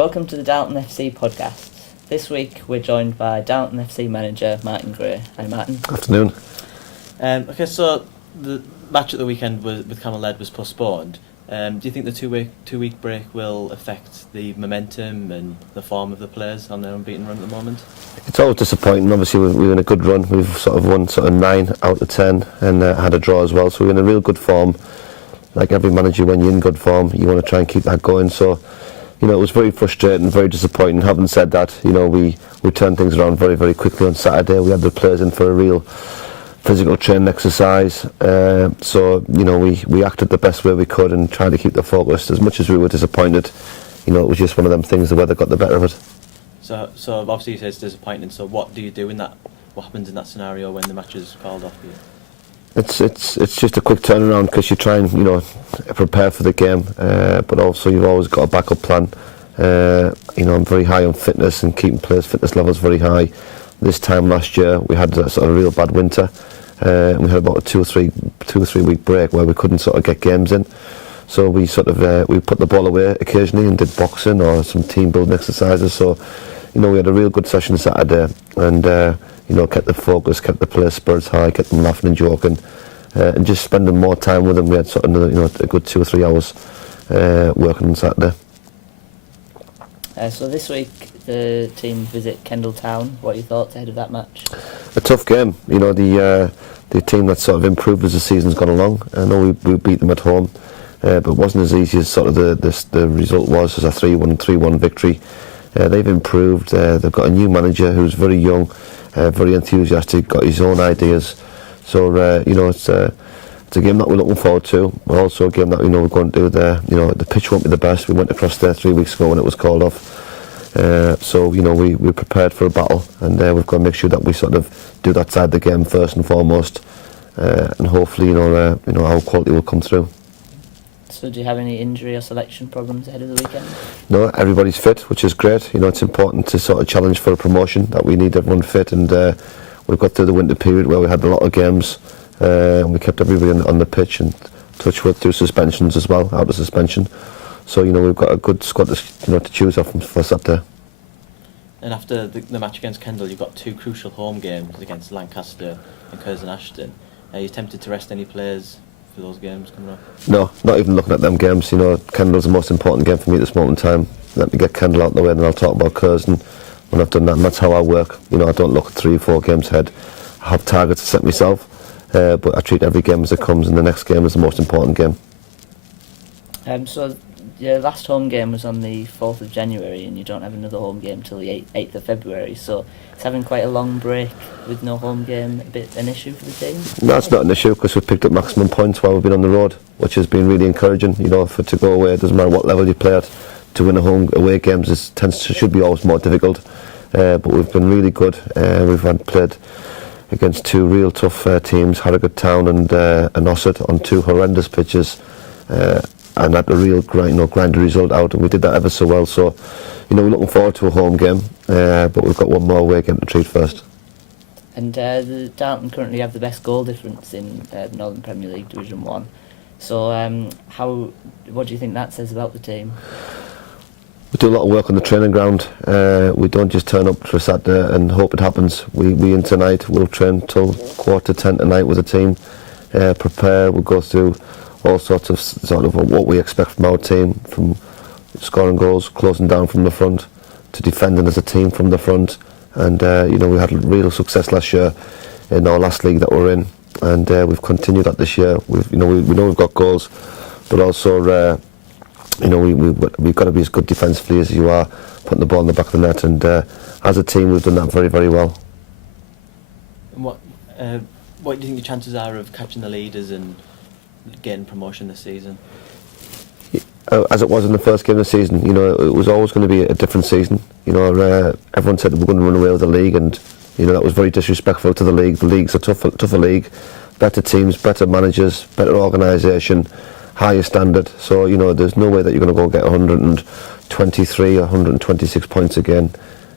Welcome to the Darlington FC podcast. This week we're joined by Darlington FC manager Martin Gray. Hi Martin. Afternoon. Okay, so the match at the weekend with Camel Led was postponed. Do you think the two-week break will affect the momentum and the form of the players on their unbeaten run at the moment? It's always disappointing. Obviously we're in a good run. We've sort of won 9 out of 10 and had a draw as well. So we're in a real good form. Like every manager, when you're in good form, you want to try and keep that going. So, it was very frustrating, very disappointing. Having said that, we turned things around very, very quickly on Saturday. We had the players in for a real physical training exercise. So, we acted the best way we could and tried to keep the focus. As much as we were disappointed, it was just one of them things, the weather got the better of it. So obviously you say it's disappointing. So what do you do in that? What happens in that scenario when the match is called off for you? It's just a quick turnaround because you try and prepare for the game, but also you've always got a backup plan. I'm very high on fitness and keeping players' fitness levels very high. This time last year we had a sort of real bad winter, and we had about a two or three week break where we couldn't sort of get games in. So we sort of we put the ball away occasionally and did boxing or some team building exercises. So we had a real good session Saturday and. Kept the focus, kept the players' spirits high, kept them laughing and joking, and just spending more time with them. We had sort of a good 2 or 3 hours working on Saturday. So this week the team visit Kendal Town. What are your thoughts ahead of that match? A tough game. The team that's sort of improved as the season's gone along. I know we beat them at home, but it wasn't as easy as sort of the result was as a 3-1 victory. They've improved. They've got a new manager who's very young. Very enthusiastic, got his own ideas. So it's a game that we're looking forward to. But also a game that we're going to do there. The pitch won't be the best. We went across there 3 weeks ago when it was called off. So we're prepared for a battle, and we've got to make sure that we sort of do that side of the game first and foremost, and hopefully our quality will come through. So do you have any injury or selection problems ahead of the weekend? No, everybody's fit, which is great. It's important to sort of challenge for a promotion that we need everyone fit, and we've got through the winter period where we had a lot of games, and we kept everybody on the pitch and touch wood through suspensions as well, out of suspension. So we've got a good squad to choose off for Saturday. And after the match against Kendal, you've got 2 crucial home games against Lancaster and Curzon Ashton. Are you tempted to rest any players for those games coming up? No, not even looking at them games. Kendal's the most important game for me at this moment in time. Let me get Kendal out of the way and then I'll talk about Curzon when I've done that, and that's how I work. I don't look at 3 or 4 games ahead. I have targets to set myself, but I treat every game as it comes, and the next game is the most important game. So your last home game was on the 4th of January and you don't have another home game till the 8th of February, so it's having quite a long break with no home game a bit an issue for the team? No, it's not an issue because we've picked up maximum points while we've been on the road, which has been really encouraging. To go away, it doesn't matter what level you play at, to win away games should be always more difficult, but we've been really good. We've played against 2 real tough teams, Harrogate Town and Ossett, on 2 horrendous pitches, and had a real grind the result out, and we did that ever so well. So we're looking forward to a home game, but we've got one more away game to treat first. And the Darlington currently have the best goal difference in Northern Premier League Division 1. So what do you think that says about the team? We do a lot of work on the training ground. We don't just turn up for a Saturday and hope it happens. We in tonight, we'll train till 9:15 tonight with the team, prepare, we'll go through all sorts of what we expect from our team, from scoring goals, closing down from the front, to defending as a team from the front. And we had real success last year in our last league that we're in, and we've continued that this year. We know we've got goals, but also we've got to be as good defensively as you are, putting the ball in the back of the net. And as a team, we've done that very, very well. And what do you think the chances are of catching the leaders and getting promotion this season? As it was in the first game of the season, it was always going to be a different season. Everyone said we're going to run away with the league, and that was very disrespectful to the league. The league's a tougher league, better teams, better managers, better organisation, higher standard. So there's no way that you're going to go get 123 or 126 points again.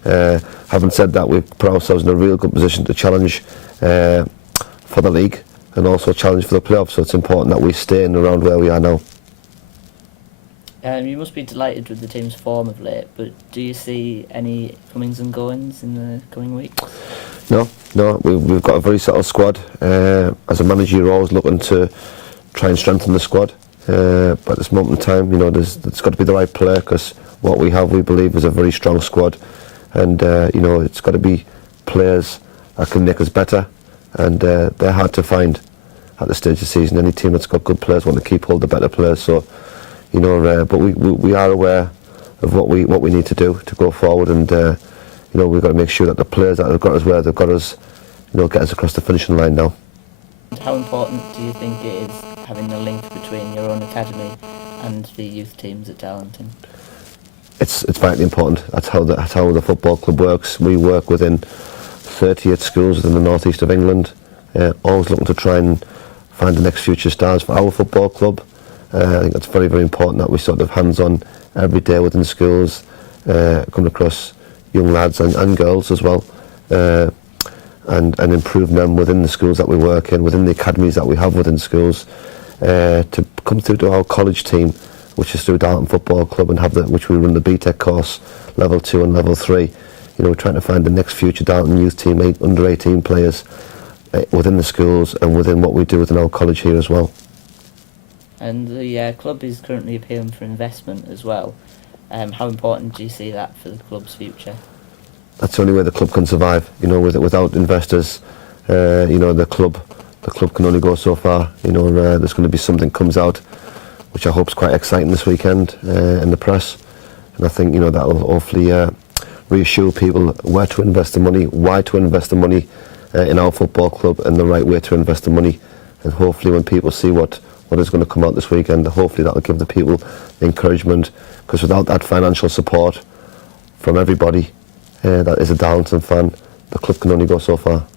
Having said that, we've put ourselves in a real good position to challenge for the league and also challenge for the playoffs. So it's important that we stay in around where we are now. You must be delighted with the team's form of late, but do you see any comings and goings in the coming weeks? No, we've got a very settled squad. As a manager, you're always looking to try and strengthen the squad. But at this moment in time, there's got to be the right player, because what we have, we believe, is a very strong squad, and it's got to be players that can make us better, and they're hard to find at this stage of the season. Any team that's got good players want to keep hold of the better players. So, but we are aware of what we need to do to go forward, and we've got to make sure that the players that have got us where they've got us, get us across the finishing line now. How important do you think it is having the link between your own academy and the youth teams at Darlington? It's vitally important. That's how the football club works. We work within 38 schools within the northeast of England, always looking to try and find the next future stars for our football club. I think that's very, very important that we sort of hands-on every day within schools, coming across young lads and girls as well, and improve them within the schools that we work in, within the academies that we have within schools, to come through to our college team, which is through Darlington Football Club, and which we run the BTEC course, level 2 and level 3. We're trying to find the next future Darlington youth team, under 18 players, within the schools and within what we do within our college here as well. And the club is currently appealing for investment as well. How important do you see that for the club's future? That's the only way the club can survive. Without investors, the club can only go so far. There's going to be something comes out, which I hope is quite exciting this weekend in the press, and I think that will hopefully reassure people where to invest the money, why to invest the money in our football club, and the right way to invest the money. And hopefully, when people see what is going to come out this weekend, hopefully that will give the people encouragement, because without that financial support from everybody that is a Darlington fan, the club can only go so far.